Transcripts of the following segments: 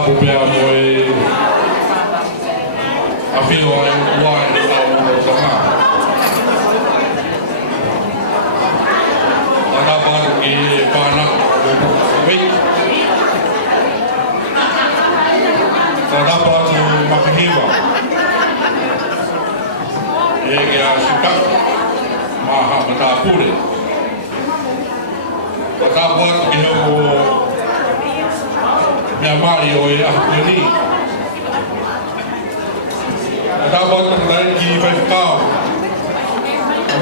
tapu pia moi a filo ai uai ni tau mo tanga. Ana baru ki pana wei. Ana baru makahiwa. E ke a sika maha mata pure. Ana baru ki ho mea mari o e ahukeni. Ada buat terlain ki whaikau.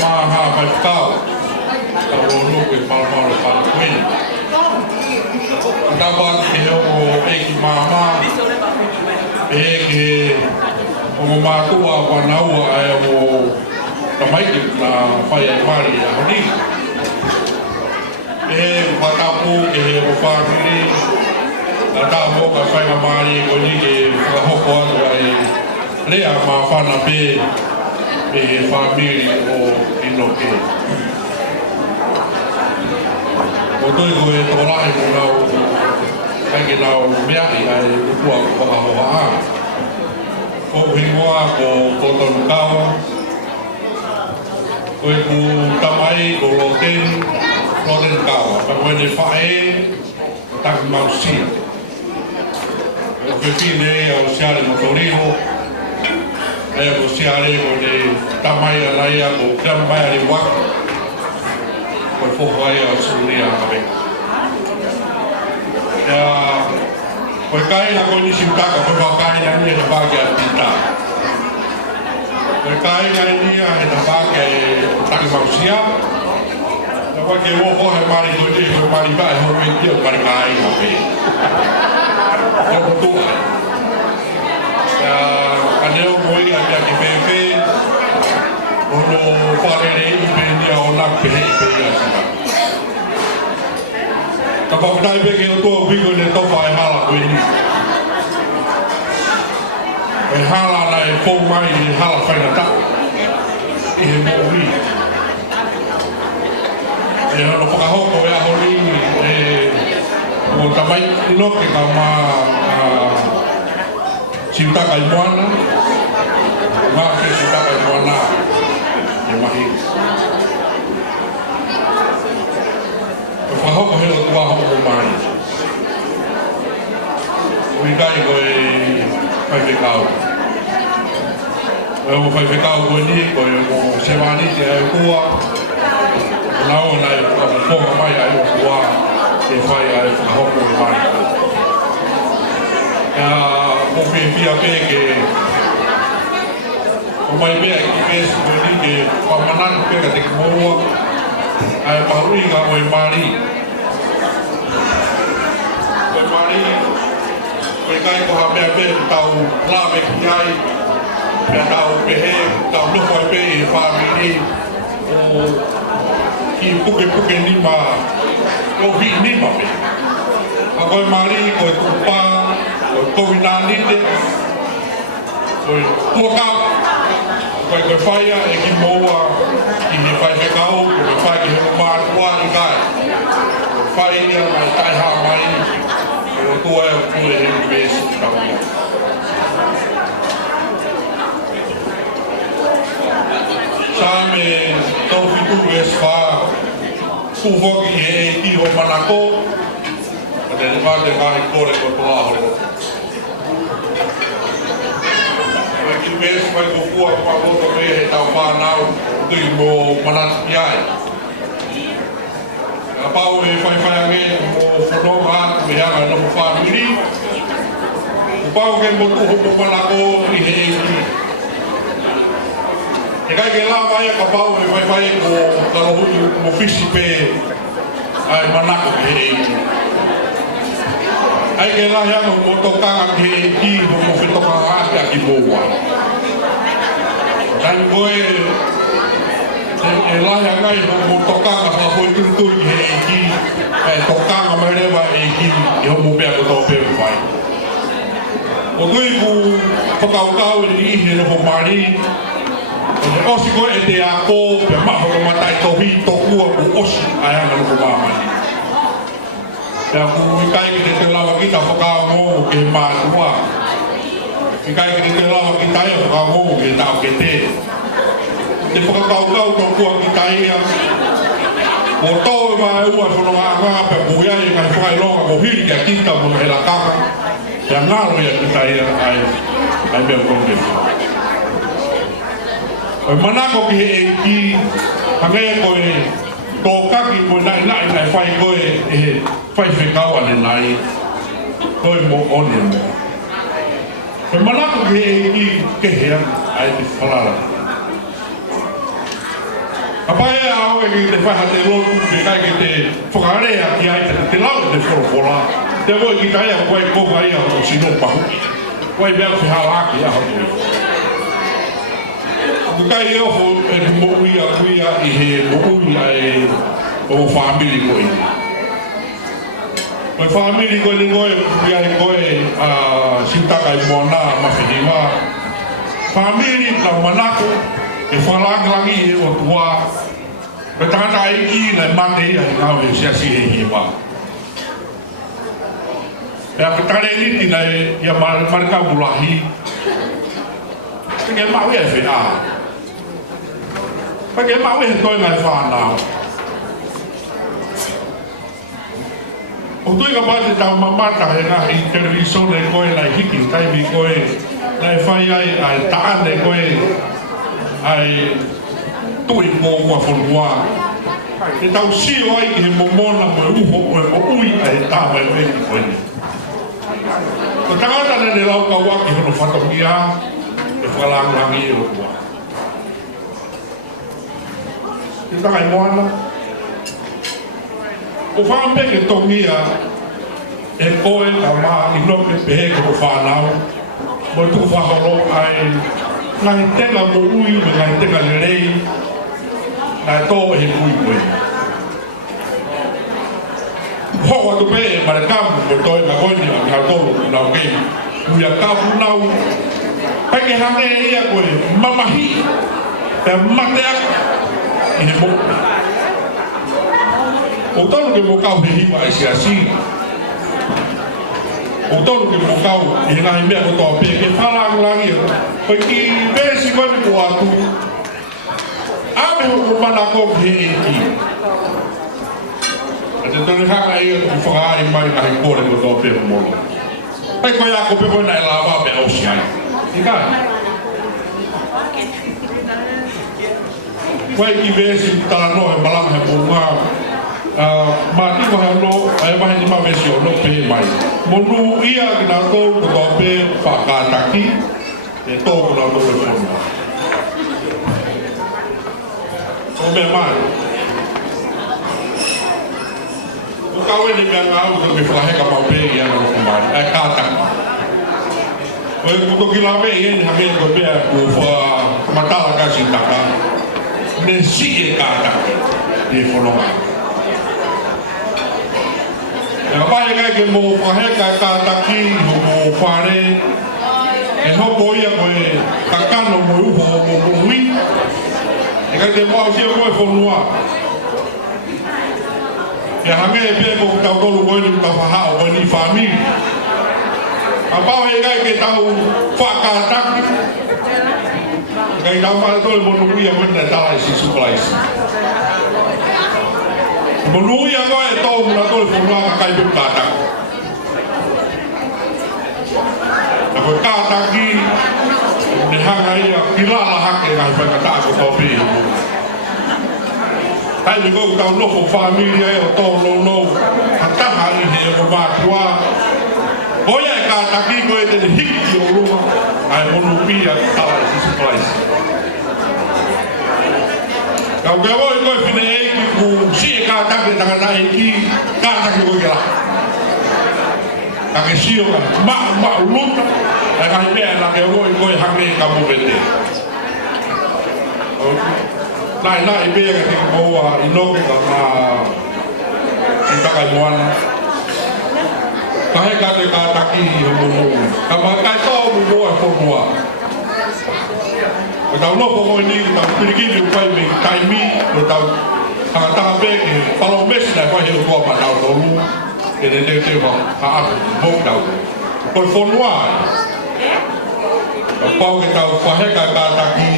Maha whaikau. Tau onu koe palmaro palakweni. Ada buat ki o eki mama. Eki o mātua wanaua e o tamaiki na whai ai mari a honi. E whakapu ke o whākiri. Nā moka whainga maari ko ni ke whakahoko atu ai lea mā whana pē me he whamiri o Inoke. O toi ko e tōrahi ko nau kaike nau meahi ai upua ko whakahoa a. Ko hingoa ko Kotonu Kawa. Ko e ku tamai ko Loten Kawa. Pa koe ne whae tangi mausia. O ke pine o siare mo Torino, e o siare mo ne tamai alaia mo tamai ali wak, o e fofo ai o sunia hawe. O e kai na koe nisi utaka, o e kai na nia na wake a pita. O e kai na nia e na wake tangi mausia, na wake o he mari koe te, koe mari vai, ho me tia o mari kai hawe. Yo betul. Aneo moi ada di PP. Ono fare ini dia orang pilih pilih saja. Tapi kita bagi untuk bingung ni tu file halal ini. Halal ni form mai halal file tak. Ini moi. Yang orang pakau kau yang holi. O tamai ino ke kama cinta kai moana ma ke cinta kai moana e mahi o whahoko he o tua hoko mai o i kai koe whaiwhekau o mo whaiwhekau koe ni koe mo sewani te ai kua nao nai whonga mai ai o kua e whai ai whahoko i mai. Mo whiwhia pē ke o mai mea ki pēsi koe ni ke whamananu pēka te kimoua ai mahuinga o e Mari. O e Mari, o e kai koha mea pē tau lāme ki ai, mea tau pehe, tau nofo ai pē i whamiri o ki puke nima o hi nima pe. A koe Mari, koe kupa, koe kowina nite, koe tuaka, koe whaia e ki moua ki he whai whekau, koe whai ki he maa kua i kai. Whai nia mai taiha mai, koe tua e o tue he mwesi ki kawia. Sa me tau whitu e swa, kuhoki he e ki ho manako, te whate kāri kore ko tō ahoro. Koe ki pēs mai ko kua ko whakoto me he tau whānau tui mō manatu iai. Ka pau e whaiwhaiange mō whanonga atu me hanga noho whāmiri. Ko pau ke mō tuho mō manako i he eki. E kai ke lā mai ka pau e whaiwhai ko karohui mō whisi pē ai manako i he eki. Ai ke lahi anga mo tokanga ke ki mo whetokanga ake a ki mōua. Tai koe e lahi anga i mo tokanga wha hoi turuturi he e ki e tokanga mai rewa e ki i homo pēa ko tō pēu whai. O tui ku whakaukau e ni ihi noho mari o te osi koe e te a kō pe maho o matai tohi tokua ku osi ai anga noho mamani. Ya ku kai ki te lawa ki ta whaka ngō ke mātua. Ki kai ki te lawa ki tai whaka ngō ke tau ke te. Te whakakaukau tō kua ki tai ia. O tō e mai ua whanonga ngā pe kuia i kai whakaironga ko hiri kia kita mo he la kaka. Ya ngāro ia ki tai ia ai mea konge. O manako ki he e ki hangea koe tō kaki mo nai nai whai koe e he whai whikaua le nai koe mo one mo. O manako ki he e ki kehea ai te whalara. Apai e au e ki te whaha te lotu ki kai ki te whakarea ki ai te lau te whoropola. Te voi ki kai au koe koka ia o sino pahu. Koe bea whihau aki a hau. Kai e ofo e mo ia kuia i he mo ia e o whamiri koe. O whamiri koe ni koe ia i koe sintaka i moana mawhiniwa. Whamiri na manako e whalanglangi e o tua. Me tangata e ki na mate ia i ngau e siasi e hiwa. E a katare niti na e ia marika mulahi. Ke mau e whia. Pake mau e toi ngai whanau. O tui ka pate tau mamata he ngahi i television e koe nai hiki taimi koe nai whai ai taane koe ai tui mō kua whanua. E tau sio ai ki he momona mo e uho o ui ai tāma e weki koe ni. Ko tangata ne lau ka waki hono whatongia e whalangangi e o tua. Te takai moana. O whampeke tongia e koe ka maa i noke pehe ko whanau. Mo tu whahoro ai ngai tenga mo ui me ngai tenga lerei. Ngai tō e he kui koe. Hoko atu pe e marekamu me toi na koe ni a ngā tōru nau kei. Ui a kawu nau. Peke hane e ia koe mamahi. Te mateaka. I he mo. O tonu ke mo kau he hiwa e siasi. O tonu ke mo kau i he ngahi mea ko toa pe ke whalangi Poi ki vesi koe me ko atu. Ame ho ko mana ko he e ki. A te tonu hanga i ki whakaari mai ngahi kore ko toa pe mo. Pai koe a ko pe koe na e lawa pe au siai. I kai? Koe ki vesi tala no he malama he punga. Ma tiko he no, ai mahi ni ma vesi o no pe mai. Monu ia ki nga tōu ko tō pe whakataki, e tōu nga tōu e whanua. O mea mai. O kawe ni mea ngā uta me whakaheka mau pe i ana o kumari, ai kātaki. O e kuto ki lawe i eni hame ko mea ko matala kasi taka. Ne si e kātaki, e whanua. E kapahe kai ke mō whaheka e kātaki mō whare e hoko ia koe kakano mō uho mō ui e kai te mau sia koe whanua e hange e pia ko tau tolu koe ni tau whahao koe ni whamiri kapahe kai ke tau whakataki e kai tau whare tole mō ui a koe ni tala isi suplaisi Monui a koe e tō muna tole whanua ka kai pēm kātaki. A koe kātaki, ne hanga ia ki lala hake ngai whaikata ko tō pēhi. Hai me kou tau noko whamiri e o tō lono, a taha i he o mātua. Oia e kātaki koe te hiki o runga, ai monu pia tala i sisi plaisi. Kau ke oi koe whine eiki ku si e kātaki tangata eiki, kātaki koe ke la. Ka ke sio ka ma luta, e kai mea na ke oi koe hange ka mowete. Nai mea ka te moa i noke ka ma i takai moana. Ka he ka te kātaki i ho monu. Ka ma kai tō mu moa e whonua. O tau nopo koe ni, tau pirikini upai me taimi, o tau tangataha peke, palo mesi nai whai he o tua pa tau tolu. Ele deu tempo a bom dau. Por fonua. Pau que tau faheka ka taki.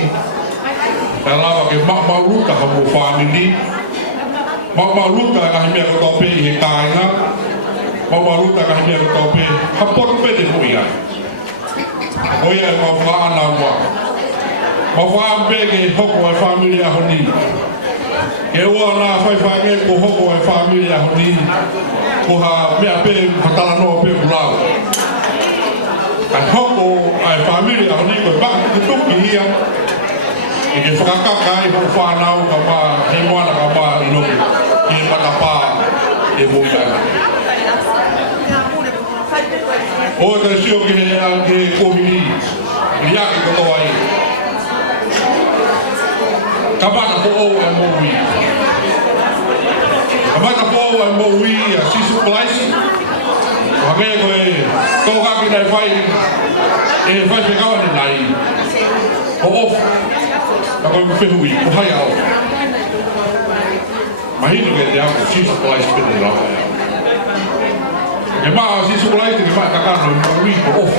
Ela que maluta como família. Maluta ka himia ko tope he kainga. Maluta ka himia ko tope. Hapor pe de huia. Oia ma fa ana wa. Ma fa bege hoko a família honi. Ke ua na fai nge ko hoko a família honi. Ko ha mea pe hatala no pe bulau. Ai hoko a família honi ko ba ki tuki hia. E ke whakakaka i ho whanau ka mā he moana ka mā inoki ki e matapā e huianga. O te sio ki he kohiri i aki koto ai. Ka mata po o e moui. Ka mata po o e moui a sisu plaisi. Ka mea koe tōkaki nei whai e whai whekawa ni nai. Ko ofu. Ako yung pehui, kuhaya ako. Mahino kaya diya ako, sisukulay sa pinila ko. Kaya maa sisukulay, kaya maa kakano, yung maui ko off.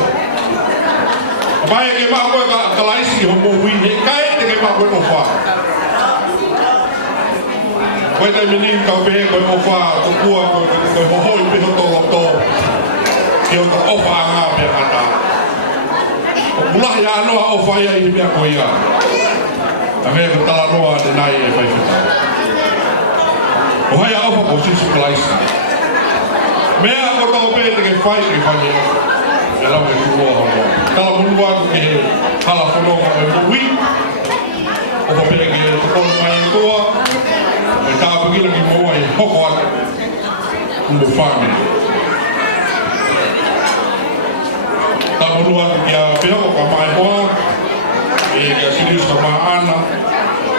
Kapaya kaya maa ko kalaisi, yung maui, kahit kaya maa ko yung offa. Kaya tayo mining kaupehe ko yung offa, tukua ko yung hohoy, pihoto-loto. Yung offa nga, piya kata. Mulah ya ano, offa ya, hindi piya ko yan. Ame ko tala roa de nai e fai fita. O hai a ofa ko sisu klaisi. Mea ko tau pe te ke fai e. E lau e kuroa hamo. Tala munua ko ke hala whanonga e mui. O pa pe ke tukolo mai e toa. E tā pagila ki moa e hoko atu. Kumo whāne. Tā munua ko ki a pehoko ka mai hoa. E ka sirius ka maana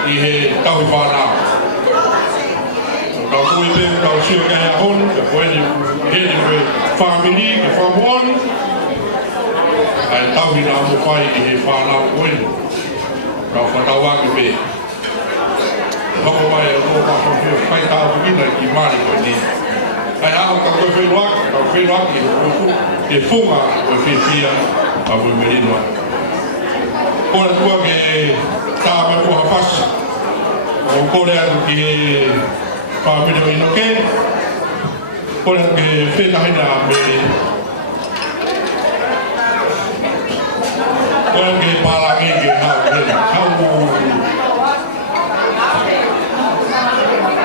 i he tau whanau. Tau kui pe, tau sio kai a hon, ka koe ni hene koe whamini, ka whamuan. Ai tau hina mo whai i he whanau koe ni. Tau whatau ake pe. Hoko mai a tō whakawhio, kai tau pukina ki mari koe ni. Ai ako ka koe whenuaki, tau whenuaki e whunga koe whiwhia a koe merino ake. Kora tua ke tāma kua hawhasa. O kore atu ki whamiro inoke. Kore atu ke whetahina me. Kore atu ke pālangi ke hau hena. Hau.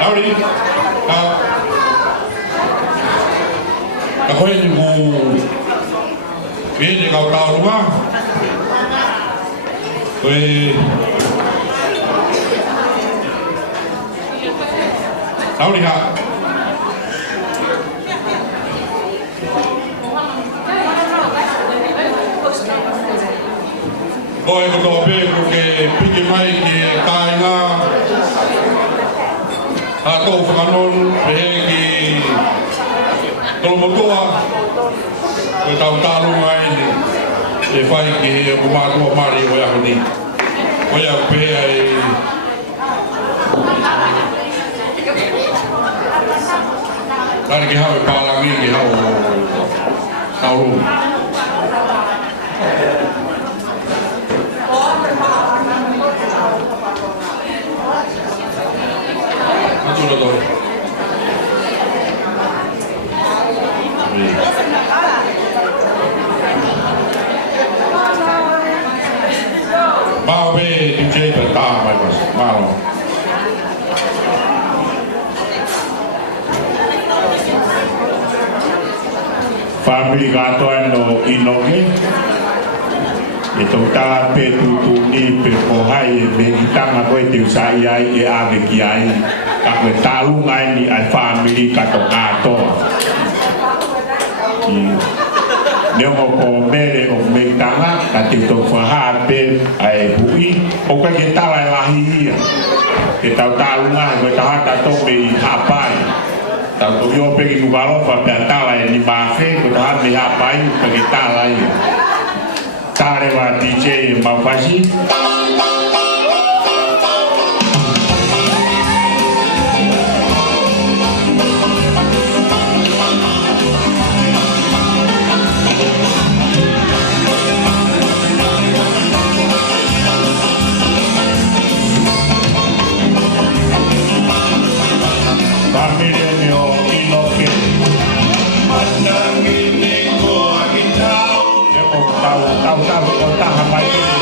Auri. Ka koe ni ku. Kene kau tāurunga. Koe Auri ha Koe ko tō pē ko ke piki mai ki kāinga a tō whakanon pehe ki tolomotua koe tau tālunga eni e whai ki he kumātua mari o ia honi. O ia pēa e... Tari ki hau e pālangi ki hau tauru. Atuna toi. Mau be DJ pertama mas, mau. Family gato no inoke. Ito ta pe tu ni pe kohai be itanga ko te usai ai e ave ki ai. Ka ko talu ngai ni ai family gato. Neo ko mere o me tanga ka te to fa pe ai hui o ka ke tala lahi ia. Ke tau talu ngai ko ta to me hapai. Tau to yo pe ki ngalo fa pe tala ni ba fe ko ta me hapai ka ke tala ia. Tare wa DJ Mafashi. familia ni o inoke. Mandangini ko agitaw. E o tau o taha mai ke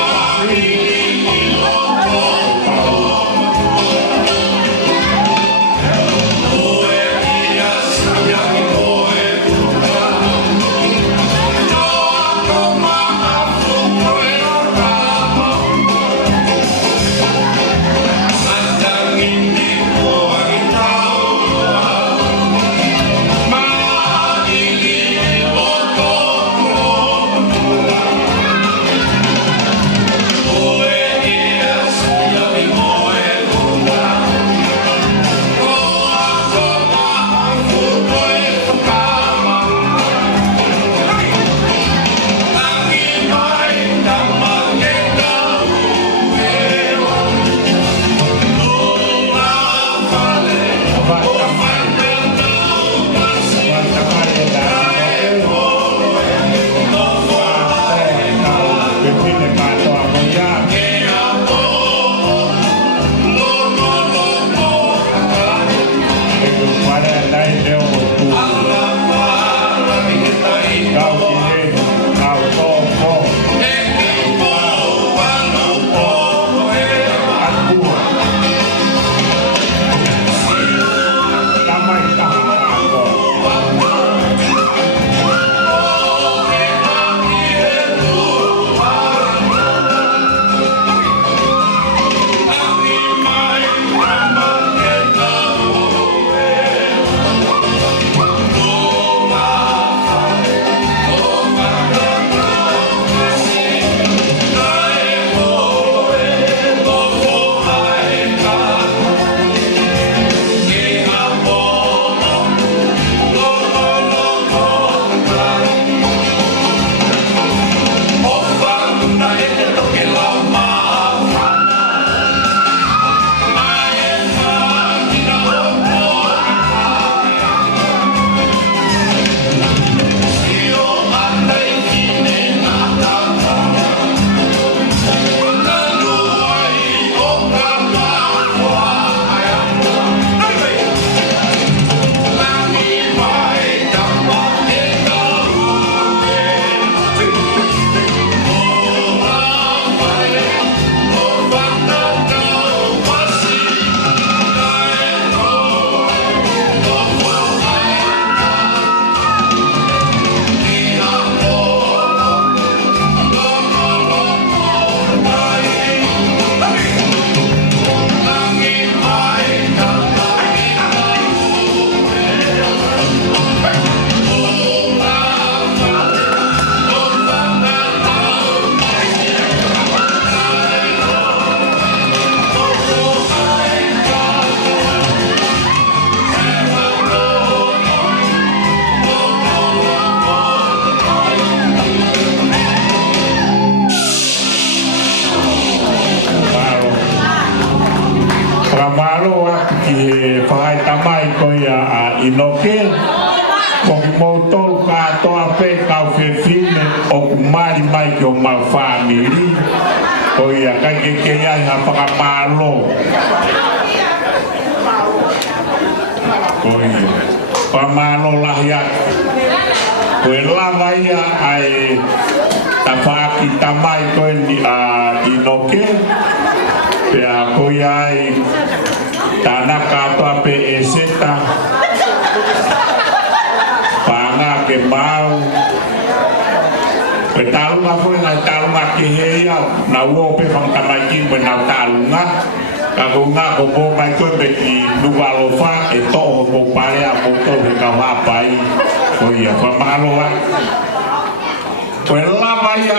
Ramalo ki whai tamai koia a inoke ko ki moutou katoa pe kau whewhine o kumari mai ki o mau whamiri koia kai ke kei ai ha whakamalo koia whamalo lahi atu koe lava ia ai ta whaki tamai koe ni a inoke pea koe ai tāna katoa pe e seta pānga ke mau pe tālunga fue ngai tālunga ke hei au na uo pe whangtamai ki pe nau tālunga ka kunga ko po mai koe pe ki nuwalofa e toho po parea po to pe kau hapai ko ia whamaloa koe lava ia